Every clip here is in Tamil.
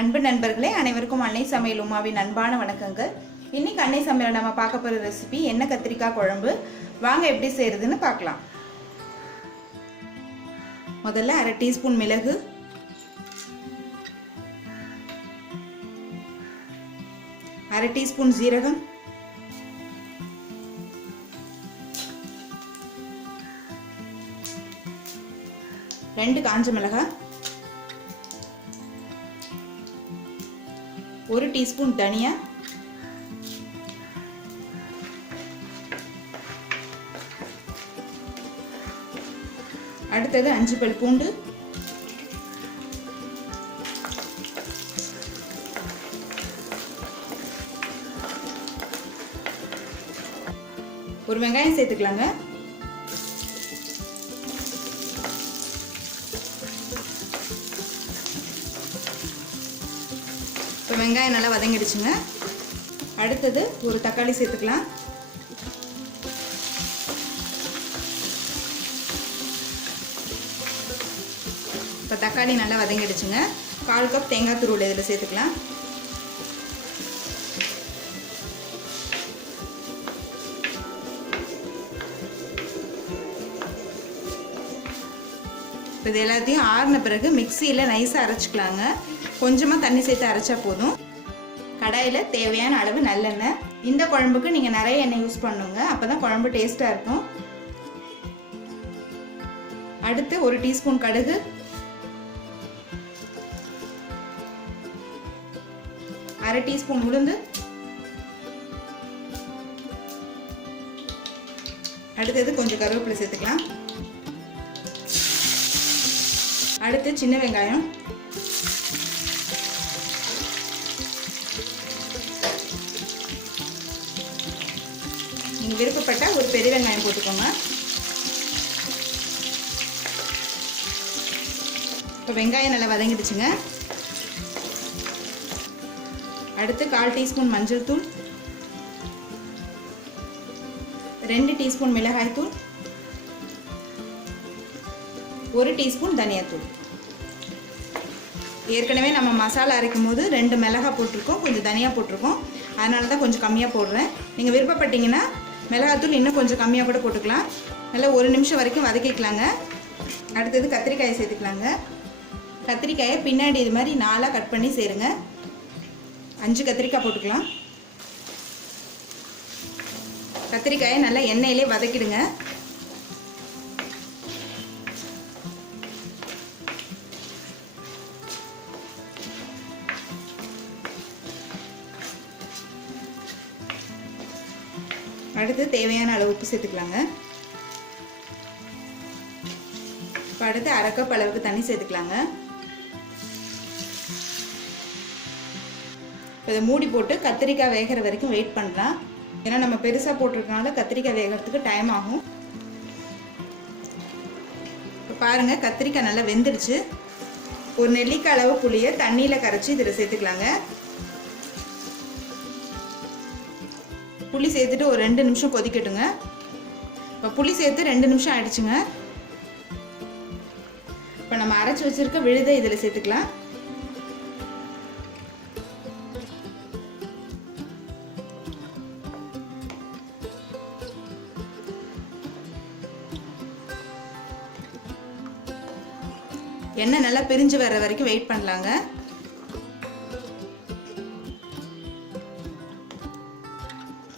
அன்பு நண்பர்களே, அனைவருக்கும் அன்னை சமையல் உமாவின் அன்பான வணக்கங்கள். இன்னைக்கு அன்னை சமையல் நம்ம பார்க்க போகிற ரெசிபி எண்ணெய் கத்திரிக்காய் குழம்பு. வாங்க எப்படி செய்யறதுன்னு பார்க்கலாம். முதல்ல 1/2 டீஸ்பூன் மிளகு, 1/2 டீஸ்பூன் ஜீரகம், 2 காஞ்ச மிளகாய், 1 டீஸ்பூன் தனியா, அடுத்தது 5 பல் பூண்டு, ஒரு வெங்காயம் சேர்த்துக்கலாங்க. இப்போ வெங்காயம் நல்லா வதங்கிடுச்சுங்க. அடுத்தது ஒரு தக்காளி சேர்த்துக்கலாம். இப்போ தக்காளி நல்லா வதங்கிடுச்சுங்க. 1/4 கப் தேங்காய் துருவல் இதில் சேர்த்துக்கலாம். இப்போ இது எல்லாத்தையும் ஆறின பிறகு மிக்சியில் நைஸாக அரைச்சிக்கலாங்க. கொஞ்சமாக தண்ணி சேர்த்து அரைச்சா போதும். கடாயில் தேவையான அளவு நல்லெண்ணெய். இந்த குழம்புக்கு நீங்கள் நிறைய எண்ணெய் யூஸ் பண்ணுங்க, அப்போ தான் குழம்பு டேஸ்ட்டாக இருக்கும். அடுத்து 1 டீஸ்பூன் கடுகு, 1/2 டீஸ்பூன் உளுந்து, அடுத்தது கொஞ்சம் கருவேப்பிலை சேர்த்துக்கலாம். அடுத்து சின்ன வெங்காயம், நீங்கள் விருப்பப்பட்ட ஒரு பெரிய வெங்காயம் போட்டுக்கோங்க. இப்போ வெங்காயம் நல்லா வதங்கிடுச்சுங்க. அடுத்து 1/4 டீஸ்பூன் மஞ்சள் தூள், 2 டீஸ்பூன் மிளகாய் தூள், 1 டீஸ்பூன் தனியாத்தூள். ஏற்கனவே நம்ம மசாலா அரைக்கும் போது 2 மிளகாய் போட்டிருக்கோம், கொஞ்சம் தனியாக போட்டிருக்கோம், அதனால தான் கொஞ்சம் கம்மியாக போடுறேன். நீங்கள் விருப்பப்பட்டீங்கன்னா மிளகாத்தூள் இன்னும் கொஞ்சம் கம்மியாக கூட போட்டுக்கலாம். நல்லா 1 நிமிஷம் வரைக்கும் வதக்கிக்கலாங்க. அடுத்தது கத்திரிக்காயை சேர்த்துக்கலாங்க. கத்திரிக்காயை பின்னாடி இது மாதிரி 4ஆக கட் பண்ணி சேருங்க. 5 கத்திரிக்காய் போட்டுக்கலாம். கத்திரிக்காயை நல்லா எண்ணெயிலே வதக்கிடுங்க. அடுத்து தேவையான அளவு உப்பு சேர்த்துக்கலாங்க. இப்போ அடுத்து 1/2 கப் அளவுக்கு தண்ணி சேர்த்துக்கலாங்க. இப்போ இதை மூடி போட்டு கத்திரிக்காய் வேகிற வரைக்கும் வெயிட் பண்ணலாம். ஏன்னா நம்ம பெருசாக போட்டிருக்கனால கத்திரிக்காய் வேகிறதுக்கு டைம் ஆகும். இப்போ பாருங்கள், கத்திரிக்காய் நல்லா வெந்துடுச்சு. ஒரு நெல்லிக்காய் அளவு புளியை தண்ணியில் கரைச்சி இதில் சேர்த்துக்கலாங்க. புளி சேர்த்துட்டு ஒரு 2 நிமிஷம் கொதிக்கட்டுங்க. இப்போ புளி சேர்த்து 2 நிமிஷம் ஆயிடுச்சுங்க. இப்போ நம்ம அரைச்சி வச்சிருக்க விழுதை இதில் சேர்த்துக்கலாம். எண்ணெய் நல்லா பிரிஞ்சு வர்ற வரைக்கும் வெயிட் பண்ணலாங்க.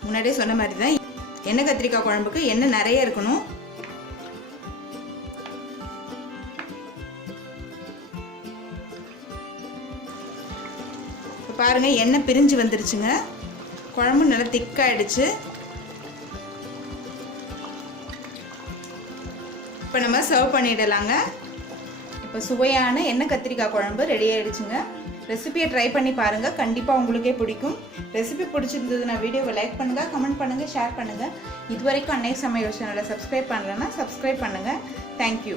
முன்னாடியே சொன்ன மாதிரி தான் எண்ணெய் கத்திரிக்காய் குழம்புக்கு எண்ணெய் நிறைய இருக்கணும். இப்போ பாருங்கள், எண்ணெய் பிரிஞ்சு வந்துருச்சுங்க. குழம்பு நல்லா திக்காயிடுச்சு. இப்போ நம்ம சர்வ் பண்ணிடலாங்க. இப்போ சுவையான எண்ணெய் கத்திரிக்காய் குழம்பு ரெடி ஆயிடுச்சுங்க. ரெசிபியை ட்ரை பண்ணி பாருங்கள், கண்டிப்பாக உங்களுக்கே பிடிக்கும். ரெசிபி பிடிச்சிருந்ததுன்னா வீடியோவை லைக் பண்ணுங்கள், கமெண்ட் பண்ணுங்கள், ஷேர் பண்ணுங்கள். இதுவரைக்கும் அன்னை சமையல் சேனலை சப்ஸ்கிரைப் பண்ணலைன்னா சப்ஸ்கிரைப் பண்ணுங்கள். தேங்க்யூ.